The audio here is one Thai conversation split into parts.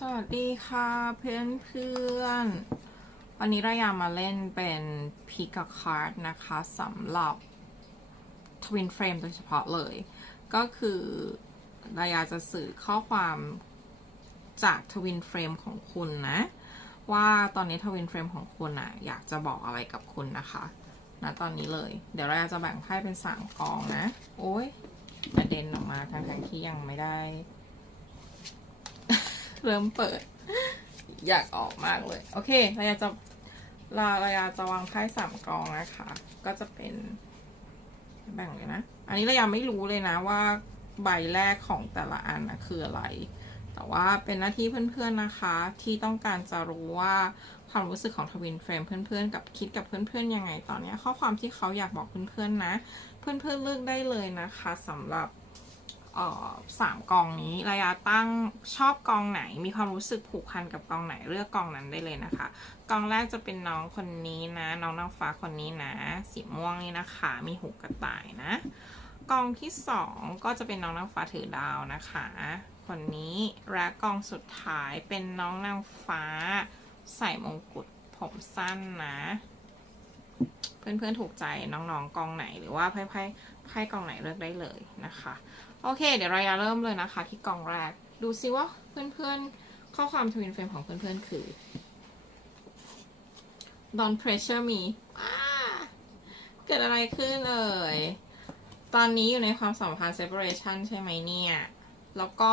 สวัสดีค่ะเพื่อนเพื่อนๆวันนี้เราอยากมาเล่นเป็นพิก a คาร์ดนะคะสำหรับทวินเฟรมโดยเฉพาะเลย ก็คือเราอยากจะสื่อข้อความจากทวินเฟรมของคุณนะ ว่าตอนนี้ทวินเฟรมของคุณอะอยากจะบอกอะไรกับคุณนะคะนะตอนนี้เลย เดี๋ยวเราจะแบ่งไพ่เป็นสามกองนะ โอ้ยกระเด็นออกมาทั้งๆที่ยังไม่ได้ เริ่มเปิด อยากออกมากเลย โอเคเราอยากจะเราเราอยากจะวางไพ่สามกองนะคะ ก็จะเป็น แบ่งเลยนะ อันนี้เรายังไม่รู้เลยนะว่าใบแรกของแต่ละอันนะคืออะไร แต่ว่าเป็นหน้าที่เพื่อนๆนะคะ ที่ต้องการจะรู้ว่าความรู้สึกของทวินเฟรมเพื่อนๆ กับคิดกับเพื่อนๆยังไงตอนนี้ข้อความที่เขาอยากบอกเพื่อนๆนะ เพื่อนๆเลือกได้เลยนะคะสำหรับ สามกองนี้ระยะตั้งชอบกองไหน มีความรู้สึกผูกพันกับกองไหนเลือกกองนั้นได้เลยนะคะ กองแรกจะเป็นน้องคนนี้นะ น้องนางฟ้าคนนี้นะ สีม่วงนี่นะคะ มีหูกระต่ายนะ กองที่สองก็จะเป็นน้องนางฟ้าถือดาวนะคะ คนนี้และกองสุดท้ายเป็นน้องนางฟ้า ใส่มงกุฎผมสั้นนะ เพื่อนๆถูกใจน้องๆกองไหนหรือว่าไพ่ไพ่ไพ่กองไหนเลือกได้เลยนะคะ โอเค เดี๋ยวเราจะเริ่มเลยนะคะ ที่กองแรก ดูซิว่าเพื่อนๆข้อความทวินเฟรมของเพื่อนๆคือ Don't pressure me อ่าเกิดอะไรขึ้นเอ่ย ตอนนี้อยู่ในความสัมพันธ์ separation ใช่ไหมเนี่ย แล้วก็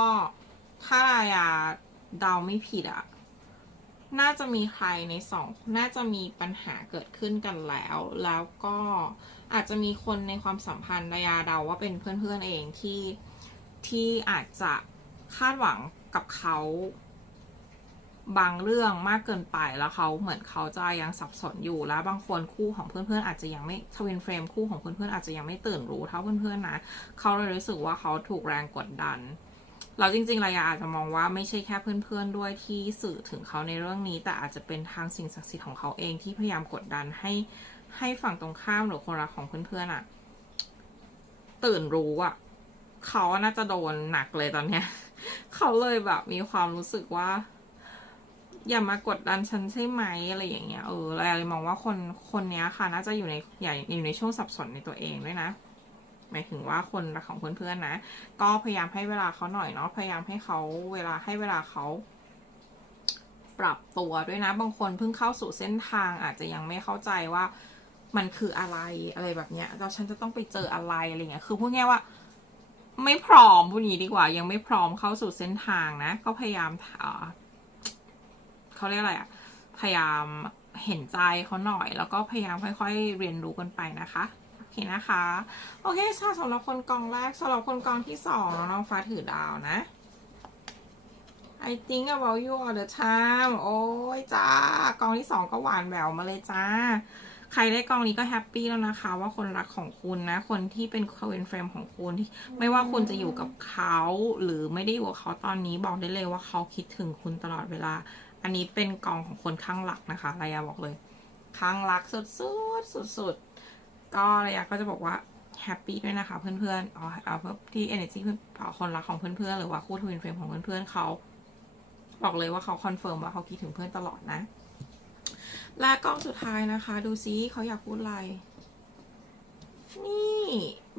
ถ้ารายาเดาไม่ผิดอะ น่าจะมีใครในสองน่าจะมีปัญหาเกิดขึ้นกันแล้ว แล้วก็อาจจะมีคนในความสัมพันธ์ระยาเดาว่าเป็นเพื่อนๆเองที่ที่อาจจะคาดหวังกับเขาบางเรื่องมากเกินไปแล้วเขาเหมือนเขาจะยังสับสนอยู่แล้วบางคนคู่ของเพื่อนๆอาจจะยังไม่ทวินเฟรมคู่ของเพื่อนๆอาจจะยังไม่ตื่นรู้เท่าเพื่อนๆนะเขาเลยรู้สึกว่าเขาถูกแรงกดดัน เราจริงๆ เระยะอาจจะมองว่าไม่ใช่แค่เพื่อนๆด้วยที่สื่อถึงเขาในเรื่องนี้ แต่อาจจะเป็นทางสิ่งศักดิ์สิทธิ์ของเขาเองที่พยายามกดดันให้ให้ฝั่งตรงข้ามหรือคนรักของเพื่อนๆอะตื่นรู้อะเขาน่าจะโดนหนักเลยตอนเนี้ย เขาเลยแบบมีความรู้สึกว่า อย่ามากดดันฉันใช่ไหมอะไรอย่างเงี้ยเออเราเลยมองว่าคนคนนี้ค่ะน่าจะอยู่ในใหญ่อยู่ในช่วงสับสนในตัวเองด้วยนะ หมายถึงว่าคนรักของเพื่อนๆนะ ก็พยายามให้เวลาเขาหน่อยเนาะพยายามให้เขาเวลาให้เวลาเขาปรับตัวด้วยนะ บางคนเพิ่งเข้าสู่เส้นทางอาจจะยังไม่เข้าใจว่ามันคืออะไรอะไรแบบเนี้ยแล้วฉันจะต้องไปเจออะไรอะไรเงี้ยคือพูดง่ายว่า ไม่พร้อมพูดอย่างนี้ดีกว่า ยังไม่พร้อมเข้าสู่เส้นทางนะ ก็พยายามอ่าเขาเรียกอะไรอะพยายามเห็นใจเขาหน่อย แล้วก็พยายามค่อย ๆ เรียนรู้กันไปนะคะ เคนะคะ โอเคค่ะสำหรับคนกองแรกสำหรับคนกองที่สองน้องฟ้าถือดาวนะ I think about you all the time โอ้ยจ้ากองที่สองก็หวานแหววมาเลยจ้า ใครได้กองนี้ก็แฮปปี้แล้วนะคะ ว่าคนรักของคุณนะ คนที่เป็นค w นเฟรมของคุณที่ไม่ว่าคุณจะอยู่กับเขา หรือไม่ได้อยู่กับเขาตอนนี้บอกได้เลยว่าเขาคิดถึงคุณตลอดเวลา อันนี้เป็นกองของคนข้างรักนะคะระยะบอกเลย ข้างรักสุดๆสุดๆ ก็ระยะก็จะบอกว่าแฮปปี้ด้วยนะคะเพื่อนๆอ๋อเอาที่ energy เพื่อนคนรักของเพื่อนๆหรือว่าคู่ทวินเฟรมของเพื่อนๆเขาบอกเลยว่าเขาคอนเฟิร์มว่าเขาคิดถึงเพื่อนตลอดนะ และกล้องสุดท้ายนะคะ ดูซิเขาอยากพูดอะไร นี่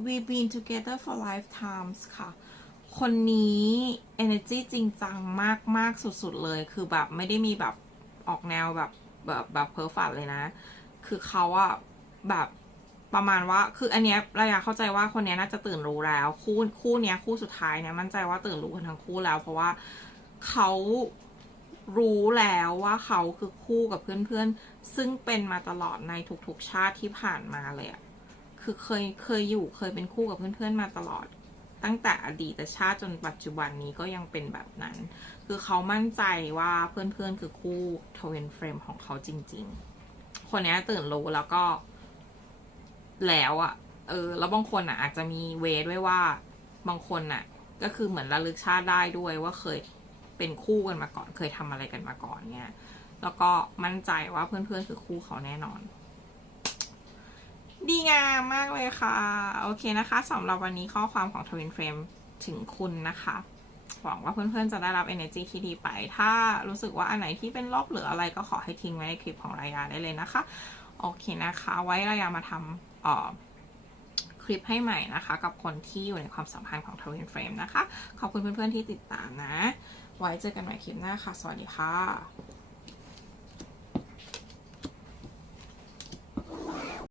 we've been together for lifetimes ค่ะ คนนี้ energy จริงจังมากมากสุด ๆ เลย คือแบบไม่ได้มีแบบออกแนวแบบแบบแบบเพ้อฝันเลยนะ คือเขาอะแบบ ประมาณว่า คืออันเนี้ยระยะเข้าใจว่าคนเนี้ยน่าจะตื่นรู้แล้ว คู่คู่เนี้ยคู่สุดท้ายเนี่ยมั่นใจว่าตื่นรู้กันทั้งคู่แล้ว เพราะว่าเขารู้แล้วว่าเขาคือคู่กับเพื่อนๆ ซึ่งเป็นมาตลอดในทุกๆชาติที่ผ่านมาเลยอะคือเคยเคยอยู่เคยเป็นคู่กับเพื่อนๆมาตลอด ตั้งแต่อดีตชาติจนปัจจุบันนี้ก็ยังเป็นแบบนั้น คือเขามั่นใจว่าเพื่อนๆ คือคู่ทเวนเฟรมของเขาจริง ๆ คนนี้ตื่นรู้แล้วก็ แล้วอะ่ะ เออ แล้วบางคนอะ อาจจะมีเวด้วยว่า บางคนอะ ก็คือเหมือนระลึกชาติได้ด้วยว่าเคยเป็นคู่กันมาก่อน เคยทำอะไรกันมาก่อนเนี่ยแล้วก็มั่นใจว่าเพื่อนๆคือคู่เขาแน่นอน ดีงามมากเลยค่ะ โอเคนะคะสำหรับวันนี้ข้อความของทวินเฟรมถึงคุณนะคะ หวังว่าเพื่อนๆจะได้รับ energy ที่ดีไป ถ้ารู้สึกว่าอันไหนที่เป็นลบหรืออะไรก็ขอให้ทิ้งไว้ในคลิปของรายาได้เลยนะคะ โอเคนะคะ ไว้รายามาทำ คลิปให้ใหม่นะคะ กับคนที่อยู่ในความสัมพันธ์ของ Twin Frame นะคะ ขอบคุณเพื่อนๆที่ติดตามนะ ไว้เจอกันใหม่คลิปหน้าค่ะ สวัสดีค่ะ